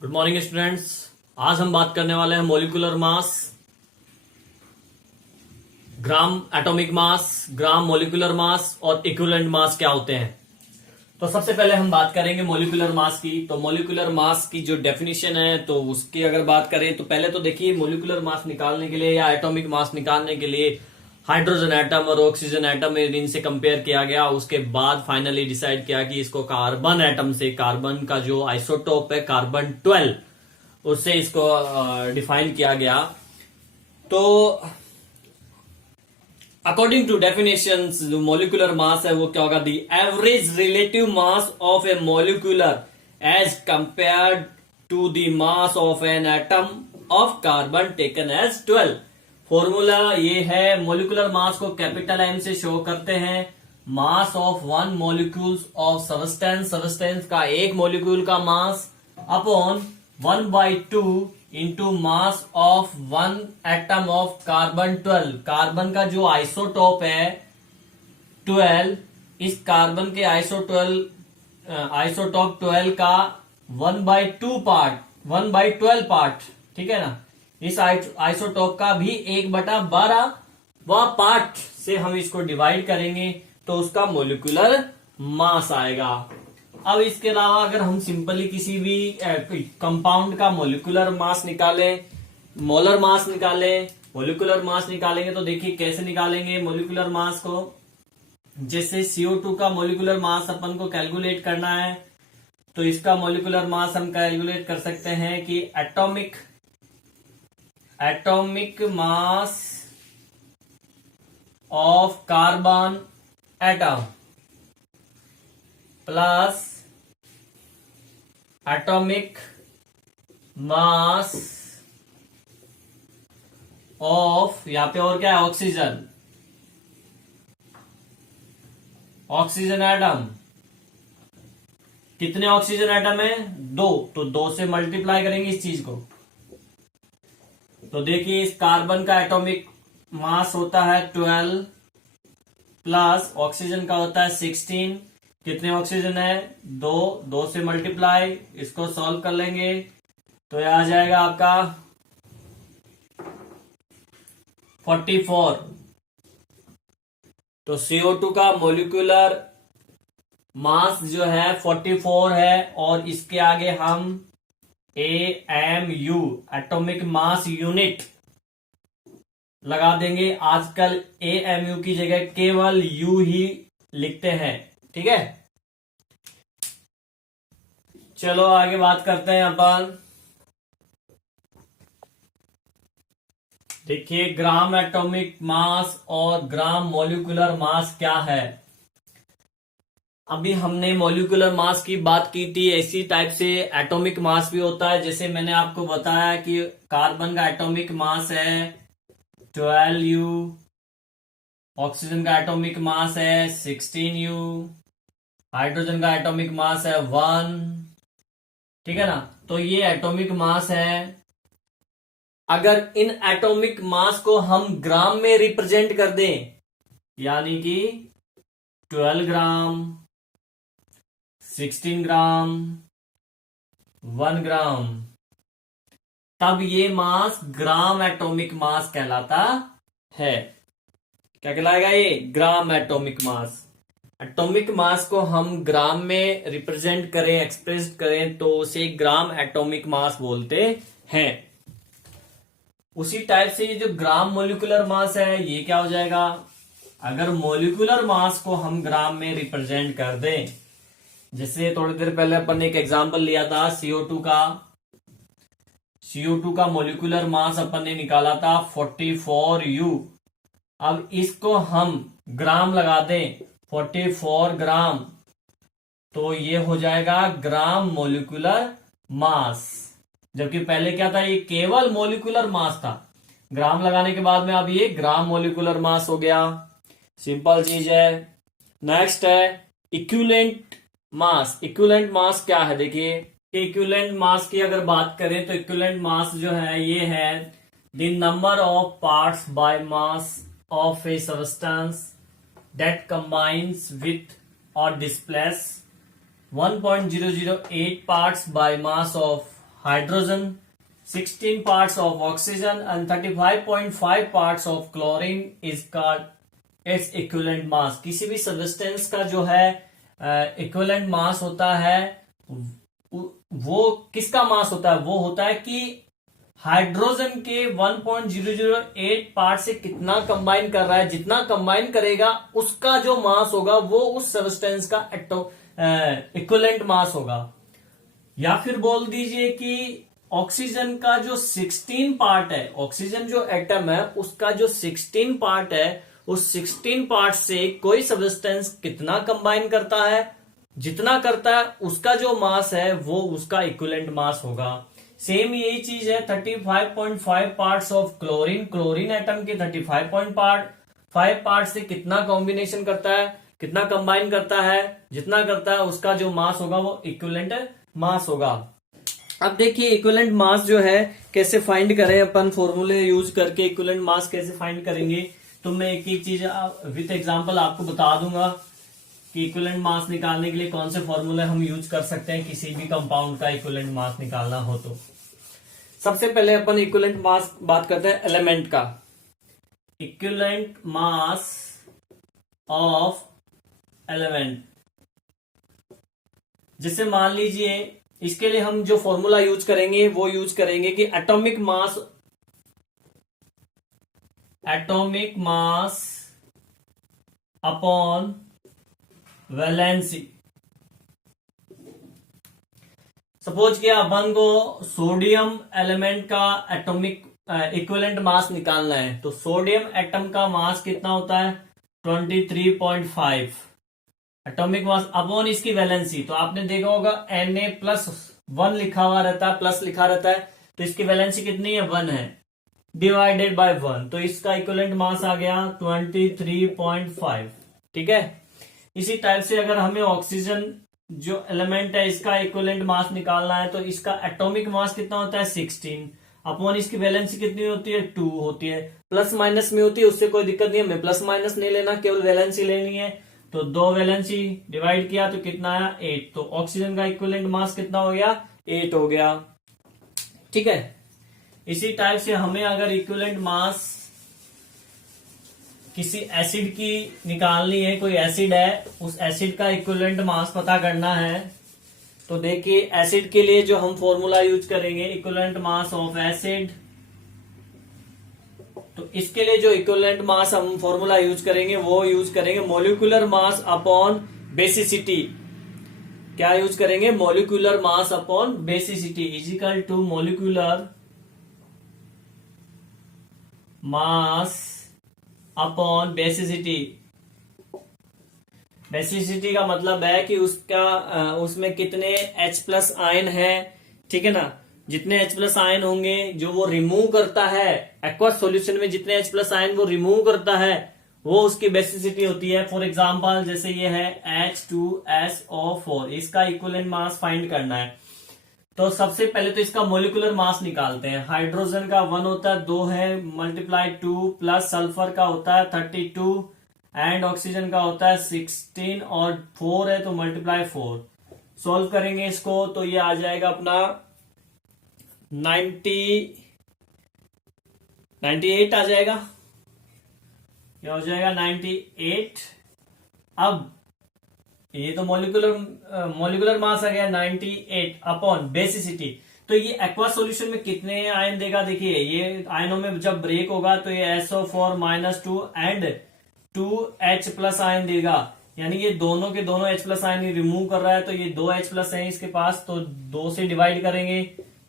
Good morning students. आज हम बात करने वाले हैं molecular mass, gram atomic mass, gram molecular mass और इक्विवेलेंट मास क्या होते हैं। तो सबसे पहले हम बात करेंगे मॉलिक्यूलर मास की। तो मॉलिक्यूलर मास की जो डेफिनेशन है तो उसकी अगर बात करें तो पहले तो देखिए मॉलिक्यूलर मास निकालने के लिए या एटॉमिक मास निकालने के लिए हाइड्रोजन एटम और ऑक्सीजन एटम इनसे कंपेयर किया गया। उसके बाद फाइनली डिसाइड किया कि इसको कार्बन एटम से, कार्बन का जो आइसोटोप है कार्बन 12, उससे इसको डिफाइन किया गया। तो अकॉर्डिंग टू डेफिनेशन जो मॉलिक्यूलर मास है वो क्या होगा, the average relative mass of a molecular as compared to the mass of an atom of carbon taken as 12। Formula ये है, मॉलिक्यूलर मास को कैपिटल एम से शो करते हैं, mass of one molecules of substance, substance का एक molecule का mass upon 1/2 into mass of one atom of carbon 12। Carbon का जो आइसोटोप है 12, इस कार्बन के आइसोटोप 12 का 1/2 पार्ट, 1/12 पार्ट, ठीक है ना। इस आइसोटोप का भी 1/12 पार्ट से हम इसको डिवाइड करेंगे तो उसका मॉलिक्यूलर मास आएगा। अब इसके अलावा अगर हम सिंपली किसी भी कंपाउंड का मॉलिक्यूलर मास निकालें, मोलर मास निकालें, मॉलिक्यूलर मास निकालेंगे तो देखिए कैसे निकालेंगे मॉलिक्यूलर मास को। जैसे CO2 का मॉलिक्यूलर मास अपन को कैलकुलेट करना है तो इसका मॉलिक्यूलर मास हम कैलकुलेट कर सकते हैं कि atomic mass of carbon atom plus atomic mass of, यहां पे और क्या है, ऑक्सीजन एटम। कितने ऑक्सीजन एटम है? 2, तो 2 से मल्टीप्लाई करेंगे इस चीज को। तो देखिए इस कार्बन का एटॉमिक मास होता है 12 प्लस ऑक्सीजन का होता है 16। कितने ऑक्सीजन है? 2, 2 से मल्टीप्लाई, इसको सॉल्व कर लेंगे तो यह आ जाएगा आपका 44। तो CO2 का मॉलिक्यूलर मास जो है 44 है और इसके आगे हम AMU एटॉमिक मास यूनिट लगा देंगे। आजकल AMU की जगह केवल U ही लिखते हैं, ठीक है। चलो आगे बात करते हैं अपन। देखिए ग्राम एटॉमिक मास और ग्राम मॉलिक्यूलर मास क्या है। अभी हमने मॉलिक्यूलर मास की बात की थी, ऐसी टाइप से एटॉमिक मास भी होता है। जैसे मैंने आपको बताया कि कार्बन का एटॉमिक मास है 12U, ऑक्सीजन का एटॉमिक मास है 16U, हाइड्रोजन का एटॉमिक मास है 1, ठीक है ना। तो ये एटॉमिक मास है। अगर इन एटॉमिक मास को हम ग्राम में रिप्रेजेंट कर दें, यानी कि 12 ग्राम, 16 ग्राम, 1 ग्राम, तब ये मास ग्राम एटॉमिक मास कहलाता है। क्या कहलाएगा ये? Gram atomic mass. Atomic mass को हम ग्राम में रिप्रेजेंट करें, एक्सप्रेस करें तो उसे ग्राम एटॉमिक मास बोलते हैं। उसी टाइप से ये जो ग्राम मॉलिक्यूलर मास है ये क्या हो जाएगा, अगर मॉलिक्यूलर मास को हम ग्राम में रिप्रेजेंट कर दें, जैसे थोड़ी देर पहले अपन ने एक एग्जांपल लिया था CO2 का। CO2 का मॉलिक्यूलर मास अपन ने निकाला था 44U। अब इसको हम ग्राम लगा दें 44 ग्राम, तो ये हो जाएगा ग्राम मॉलिक्यूलर मास। जबकि पहले क्या था, ये केवल मॉलिक्यूलर मास था। ग्राम लगाने के बाद में अब ये ग्राम मॉलिक्यूलर मास हो गया। सिंपल चीज है। नेक्स्ट है इक्विवेलेंट मास। इक्विवेलेंट मास क्या है? देखिए इक्विवेलेंट मास की अगर बात करें तो इक्विवेलेंट मास जो है ये है the number of parts by mass of a substance that combines with or displaces 1.008 parts by mass of hydrogen, 16 parts of oxygen and 35.5 parts of chlorine is called its equivalent mass। किसी भी substance का जो है equivalent mass होता है वो किसका मास होता है, वो होता है कि हाइड्रोजन के 1.008 पार्ट से कितना कंबाइन कर रहा है, जितना कंबाइन करेगा उसका जो मास होगा वो उस सब्सटेंस का इक्विवेलेंट मास होगा। या फिर बोल दीजिए कि ऑक्सीजन का जो 16 पार्ट है, ऑक्सीजन जो एटम है उसका जो 16 पार्ट है, उस 16 पार्ट से कोई सब्सटेंस कितना कंबाइन करता है, जितना करता है उसका जो मास है वो उसका इक्विवेलेंट मास होगा। सेम यही चीज है 35.5 parts of chlorine, chlorine atom के 35.5 पार्ट से कितना कॉम्बिनेशन करता है, कितना कंबाइन करता है, जितना करता है उसका जो मास होगा वो इक्विवेलेंट मास होगा। अब देखिए इक्विवेलेंट मास जो है कैसे फाइंड करें, अपन फॉर्मूले यूज करके इक्विवेलेंट मास कैसे फाइंड करेंगे। तो मैं एक एक चीज विथ एग्जांपल आपको बता दूंगा कि इक्विवेलेंट मास निकालने के लिए कौन से फॉर्मूले हम यूज कर सकते हैं किसी भी कंपाउंड का इक्विवेलेंट मास निकालना हो। तो सबसे पहले अपन इक्विवेलेंट मास बात करते हैं एलिमेंट का। इक्विवेलेंट मास ऑफ एलिमेंट, जिसे मान लीजिए इसके लिए हम जो फॉर्मूला यूज करेंगे वो यूज करेंगे कि atomic mass upon valency. Suppose किया अपन को सोडियम एलिमेंट का एटॉमिक इक्विवेलेंट मास निकालना है, तो सोडियम एटम का मास कितना होता है 23.5 एटॉमिक मास अपॉन इसकी वैलेंसी। तो आपने देखा होगा Na+1 लिखा हुआ रहता है, प्लस लिखा रहता है, तो इसकी वैलेंसी कितनी है 1 है, डिवाइडेड बाय 1, तो इसका इक्विवेलेंट मास आ गया 23.5। ठीक है। इसी टाइप से अगर हमें ऑक्सीजन जो एलिमेंट है इसका इक्विवेलेंट मास निकालना है, तो इसका एटॉमिक मास कितना होता है 16 अपॉन इसकी वैलेंसी कितनी होती है 2 होती है, प्लस माइनस में होती है, उससे कोई दिक्कत नहीं है, हमें प्लस माइनस नहीं लेना, केवल वैलेंसी लेनी है। तो 2 वैलेंसी डिवाइड किया तो कितना आया 8, तो ऑक्सीजन का इक्विवेलेंट मास कितना हो गया 8 हो गया। ठीक है। इसी टाइप से हमें अगर इक्विवेलेंट मास किसी एसिड की निकालनी है, कोई एसिड है, उस एसिड का इक्विवेलेंट मास पता करना है, तो देखिए एसिड के लिए जो हम फॉर्मूला यूज करेंगे इक्विवेलेंट मास ऑफ एसिड, तो इसके लिए जो इक्विवेलेंट मास हम फॉर्मूला यूज करेंगे वो यूज करेंगे मॉलिक्यूलर मास अपॉन बेसिसिटी। क्या यूज करेंगे molecular mass upon basicity equal to molecular mass upon basicity. Basicity का मतलब है कि उसमें कितने H+ आयन है। ठीक है ना, जितने H+ आयन होंगे जो वो रिमूव करता है, एक्वस सॉल्यूशन में जितने H+ आयन वो रिमूव करता है वो उसकी बेसिसिटी होती है। फॉर एग्जांपल जैसे ये है H2SO4, इसका इक्विवेलेंट मास फाइंड करना है। तो सबसे पहले तो इसका मोलिकुलर मास निकालते हैं। हाइड्रोजन का 1 होता है, 2 है, मल्टीप्लाई 2, प्लस सल्फर का होता है 32 एंड ऑक्सीजन का होता है 16 और 4 है तो मल्टीप्लाई 4। सॉल्व करेंगे इसको तो ये आ जाएगा अपना 98 आ जाएगा। क्या हो जाएगा 98। अब ये तो मॉलिक्यूलर मास आ गया 98 अपॉन बेसिसिटी। तो ये एक्वा सॉल्यूशन में कितने आयन देगा, देखिए ये आयनों में जब ब्रेक होगा तो ये SO4-2 एंड 2H+ आयन देगा, यानी ये दोनों के दोनों H+ आयन रिमूव कर रहा है, तो ये 2 H+ है इसके पास, तो 2 से डिवाइड करेंगे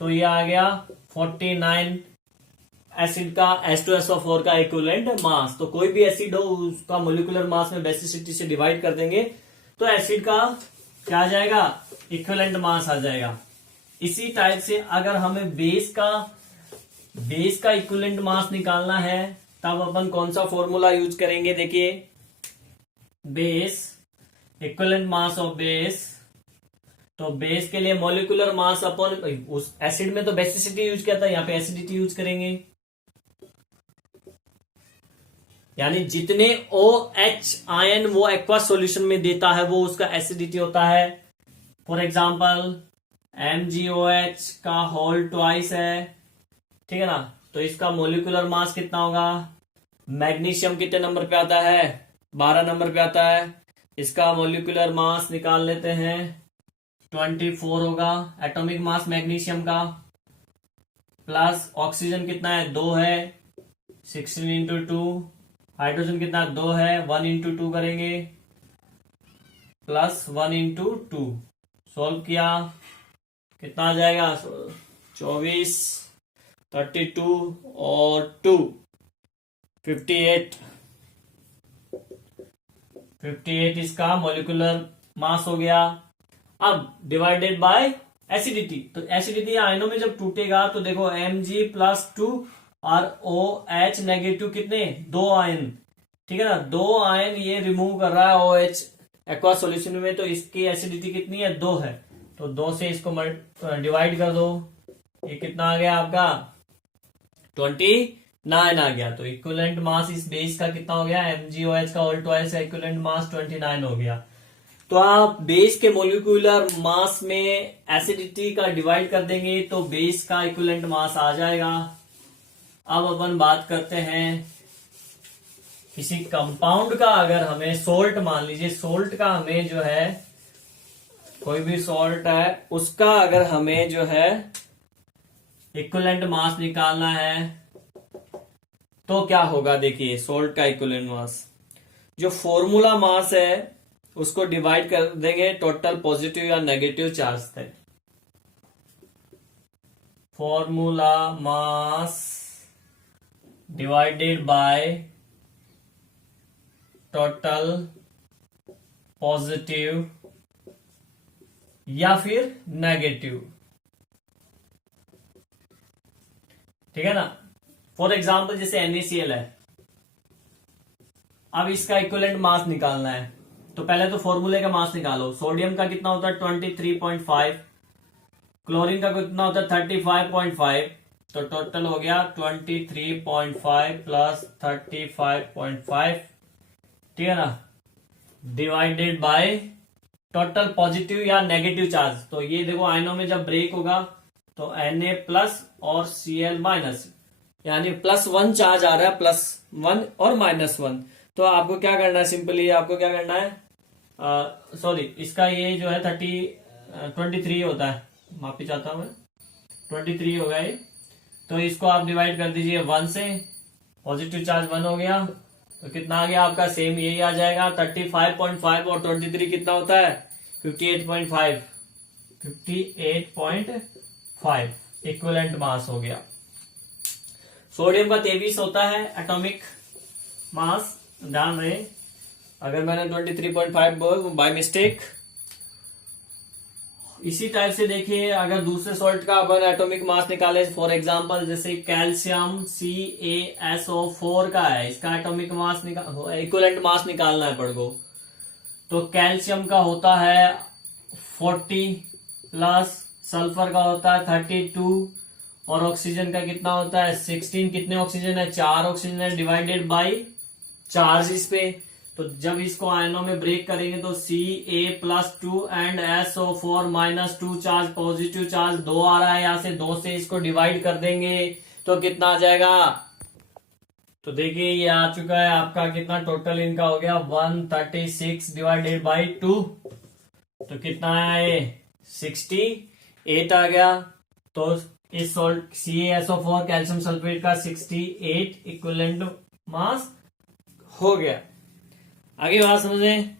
तो ये आ गया 49 एसिड का H2SO4 का इक्विवेलेंट मास। तो कोई भी एसिड हो उसका मोलिकुलर मास में बेसिसिटी से डिवाइड कर देंगे तो एसिड का क्या आ जाएगा इक्विवेलेंट मास आ जाएगा। इसी टाइप से अगर हमें बेस का इक्विवेलेंट मास निकालना है तब अपन कौन सा फॉर्मूला यूज करेंगे, देखिए base equivalent mass of base. तो बेस के लिए मॉलिक्यूलर मास अपॉन उस एसिड में तो बेसिसिटी यूज किया था, यहाँ पे एसिडिटी यूज करेंगे, यानी जितने OH आयन वो एक्वा सॉल्यूशन में देता है वो उसका एसिडिटी होता है। फॉर एग्जांपल MgOH का होल ट्वाइस है, ठीक है ना। तो इसका मोलिकुलर मास कितना होगा? मैग्नीशियम कितने नंबर पे आता है? 12 नंबर पे आता है। इसका मोलिकुलर मास निकाल लेते हैं, 24 होगा एटॉमिक मास मैग्नीशियम का। प्लस ऑक्सीजन कितना है? 2 है, 16 इंटू 2। हाइड्रोजन कितना? 2 है, 1 इंटू 2 करेंगे, प्लस 1 इंटू 2। सोल्व किया, कितना आ जाएगा? 24, 32 और 2 58। 58 इसका मोलिकुलर मास हो गया। अब डिवाइडेड बाय एसिडिटी, तो एसिडिटी आयनों में जब टूटेगा तो देखो Mg+2 और OH नेगेटिव कितने? 2 आयन, ठीक है ना। 2 आयन ये रिमूव कर रहा है OH एक्वा सॉल्यूशन में, तो इसकी एसिडिटी कितनी है? 2 है। तो 2 से इसको डिवाइड कर दो, ये कितना आ गया आपका? 29 आ गया। तो इक्विवेलेंट मास इस बेस का कितना हो गया? MgOH का होल ट्वाइस का इक्विवेलेंट मास 29 हो गया। तो आप बेस के मोलिकुलर मास में एसिडिटी का डिवाइड कर देंगे तो बेस का इक्विवेलेंट मास आ जाएगा। अब अपन बात करते हैं किसी कंपाउंड का, अगर हमें सोल्ट, मान लीजिए सोल्ट का हमें जो है, कोई भी सॉल्ट है उसका अगर हमें जो है इक्विवेलेंट मास निकालना है तो क्या होगा? देखिए सोल्ट का इक्विवेलेंट मास, जो फॉर्मूला मास है उसको डिवाइड कर देंगे टोटल पॉजिटिव या नेगेटिव चार्ज से। Formula mass divided by total positive या फिर नेगेटिव, ठीक है ना। फॉर एग्जाम्पल जैसे NaCl है, अब इसका इक्विवेलेंट मास निकालना है तो पहले तो फॉर्मूले का मास निकालो। सोडियम का कितना होता है? 23.5। क्लोरीन का कितना होता है? 35.5। तो टोटल हो गया 23.5 प्लस 35.5, ठीक है ना, डिवाइडेड बाय टोटल पॉजिटिव या नेगेटिव चार्ज। तो ये देखो आयनों में जब ब्रेक होगा तो Na प्लस और Cl माइनस, यानी +1 चार्ज आ रहा है, +1 और -1। तो आपको क्या करना है? सिंपली आपको क्या करना है, सॉरी इसका ये जो है 23 होता है, माफी चाहता हूं मैं, 23 होगा ये। तो इसको आप डिवाइड कर दीजिए 1 से, पॉजिटिव चार्ज 1 हो गया, तो कितना आ गया आपका? सेम यही आ जाएगा 35.5 और 23 कितना होता है? 58.5। 58.5 इक्विवेलेंट मास हो गया। सोडियम का 23 होता है एटॉमिक मास, ध्यान रहे, अगर मैंने 23.5 बोल बाय मिस्टेक। इसी टाइप से देखिए अगर दूसरे सॉल्ट का अपन एटॉमिक मास निकाले, फॉर एग्जांपल जैसे कैल्शियम CaSO4 का है, इसका एटॉमिक मास इक्विवेलेंट मास निकालना है पड़ को। तो कैल्शियम का होता है 40 प्लस सल्फर का होता है 32 और ऑक्सीजन का कितना होता है? 16। कितने ऑक्सीजन है? 4 ऑक्सीजन है, डिवाइडेड बाई चार्ज इस पे। तो जब इसको आयनों में ब्रेक करेंगे तो Ca+2 and SO4 -2 charge, positive charge 2 आ रहा है, यहां से 2 से इसको डिवाइड कर देंगे तो कितना आ जाएगा? तो देखिए ये आ चुका है आपका, कितना टोटल इनका हो गया? 136 डिवाइडेड बाई 2, तो कितना है ये? 68 आ गया। तो इस सॉल्ट CaSO4 कैल्शियम सल्फेट का 68 इक्विवेलेंट मास हो गया। आगे बात समझें।